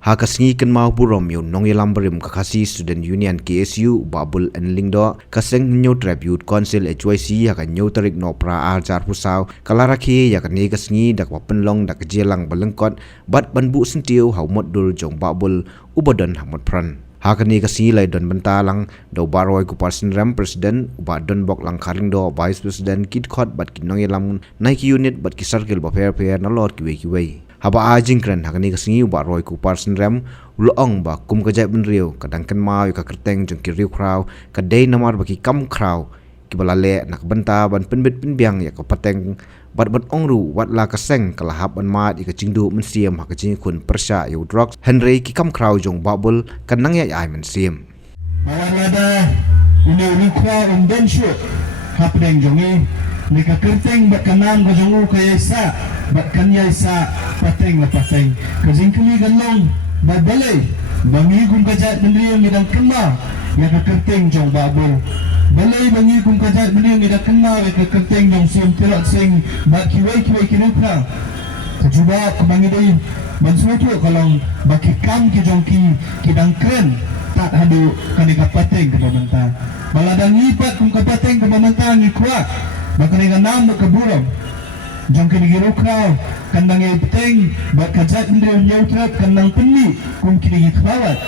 Hakasngi kan mau burom yo nong yelam berim kakasi Student Union KSU babul enlingdo kaseng nyo tribute council HYC haka nyo tarik no pra ajar pusau kalaraki ya kani kasngi dak wapenlong dak jelang balengkot bat banbu sentiu haumot dul jong babul ubadan hamot pran. Hakani kasi lai don bentalang do baroi ku parsen ram president uba don bok lang karing do vice president kid khot bat kinong yelam naiki unit bat ki circle ba fair na lord kiwe haba ajing kran hakani kasi uba roi ku parsen ram uloong ba kum kajai benriu kadang kan mau ka kerteng jong ki riu kraw kadai namar ba ki kam kraw ki balale nak benta ban penbit penbiang ya ka pateng bat ongru wat la kaseng kalahap an mat ika jingdu mensiam haka jing kun persya yu drugs Henry ki kam kraw jong babul kanang ya ai mensiam awalada uni kwa undenshu hapdeng jongi nika kerteng bat kanam ga jongu kayasa bat kanya isa pateng la pateng kajing kuli ganong bat balai bangi kum kajat bendriyo midang kema ya ka kerteng jong babul balai bangi kum kajat bendriyo midang kema ya ka kerteng jong sim tirak sing bat kiwai kinukna kajuba kebangi dei bansuatu kalong baki kam ki jong ki dang kren tak hadu kani ka pateng ke pamanta baladang ipat kum ka pateng ke pamanta ni kuat bakani ganam ke burong jong kini girukau kandang yang peteng bat kajat bendriyo nyautrat kandang penli kum kini gikawat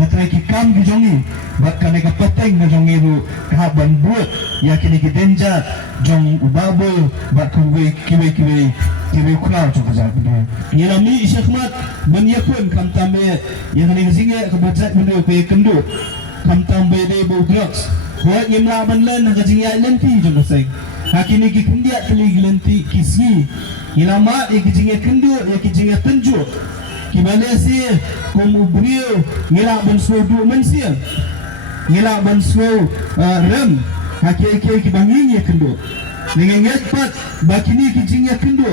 matrai ki kam ki jongi bat kani ka pateng ke jongi ru kahaban buat ya kini ki denjat jong ubabul bat kumwe kiwe klau jong kajat bendriyo nyirami isyakmat menyapun kam tambe yang kini kesinge kabajat bendriyo kaya kendu kam tambe de bau drugs buat nyimla banlan kajing ya lenti jong kaseng hakini ki kendiat kali lenti kisgi ilama ikijinge kendu ikijinge tenju ki Malaysia kum ubrio ngila bansu du mensia ngila bansu rem hakiki ki banginye kendu dengan ngepat bakini kijinge kendu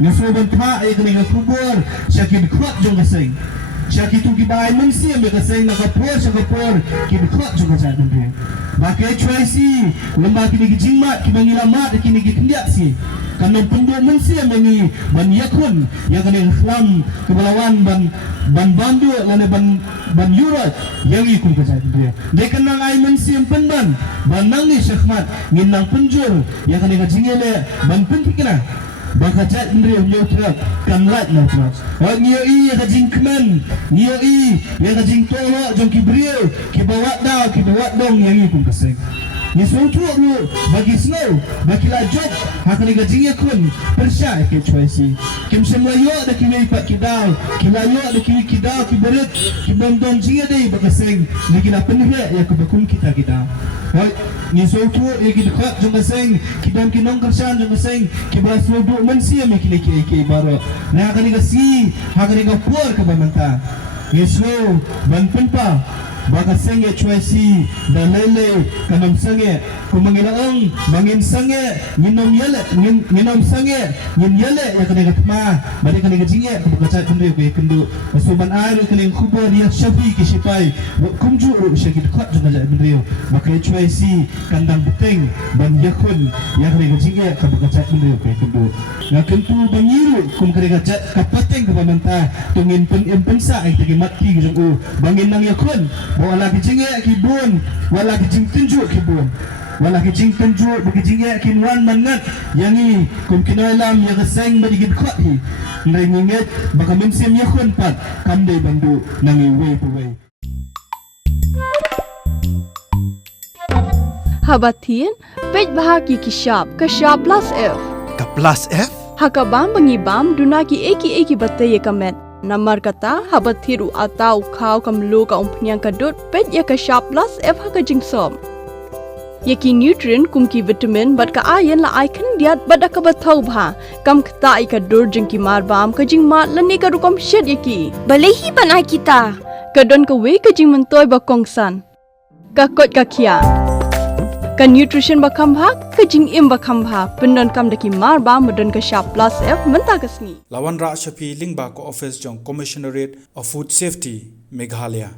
ngaso bantha ikni kubur syakid khot jong kaseng syakid tu ki bai mensia be kaseng nakapur syakapur ki khot jong kaseng dum bakai cuasi lembah kini kijingmat ki bangila mat kini kikendiak si karena penduk mensia mengi ban yakun yang kini khlam kebalawan ban bandu lana ban yurat yang ikut kejat dia dia kenang ai mensia penban ban nangi syahmat nginang penjur yang kini kajingele ban pentikna bakajat ndriyo nyotrak kanlat na trak ngiyo i kajing kemen ngiyo i ya kajing tolak jong kibriyo kibawat dong yang ikut kaseng ni suntuk lu bagi snow bagi lajok hakani kajing yakun persya ke choisi kim semlayo da kiwi pak kidal kilayo da kiwi kidal kiberit kibondon jinga dei bakaseng ni kina penhe ya kebakum kita ni suntuk ya kidekat jong kaseng kidam kinong kersan jong kaseng kibras wuduk mensia me kini ki baro na hakani hakani kapur ke bamanta Yesu ban penpa baka senge cuasi dan lele kanam sange kumangilaong bangin sange nginom sange ngin yele ya kene gatma bade kene gajinge kubakacat kende be kendu masuban air kene kubur dia syafi ki sipai kumju syakit khat juga ja bendrio baka cuasi kandang beteng ban yakun ya kene gajinge kubakacat kende be kendu na kentu bangiru kum kene gajat kapateng kabamanta tungin pensa ai tegi mati gejong bangin nang yakun wala kijinge kibun wala kijing tunjuk kibun wala kijing tunjuk bikijinge kinwan mangat yangi kum kinoilam ya keseng badigit khot hi nginget baka mensim yakun pat kamde bandu nangi we puwe habatin pej bahagi kishap kashap plus f ka plus f hakabam bangibam dunaki eki bataye kamet Namar kata habat thiru atau khau kamlu ka umpnyang kadut pet ya ka sharp plus f ha ka jingsom yaki nutrient kum ki vitamin bat ka iron la ai khan diat bada ka bathau bha kam khta ai ka dur jing ki mar bam ka jing mat lani ka rukom shet yaki balehi bana kita ka don ka we ka jing mentoy ba kongsan ka kot ka khia ka nutrition ba khambha ka jing im ba khambha pendon kam daki mar ba modon ka sharp plus f menta kasni lawan ra shapi lingba ko office jong commissionerate of food safety Meghalaya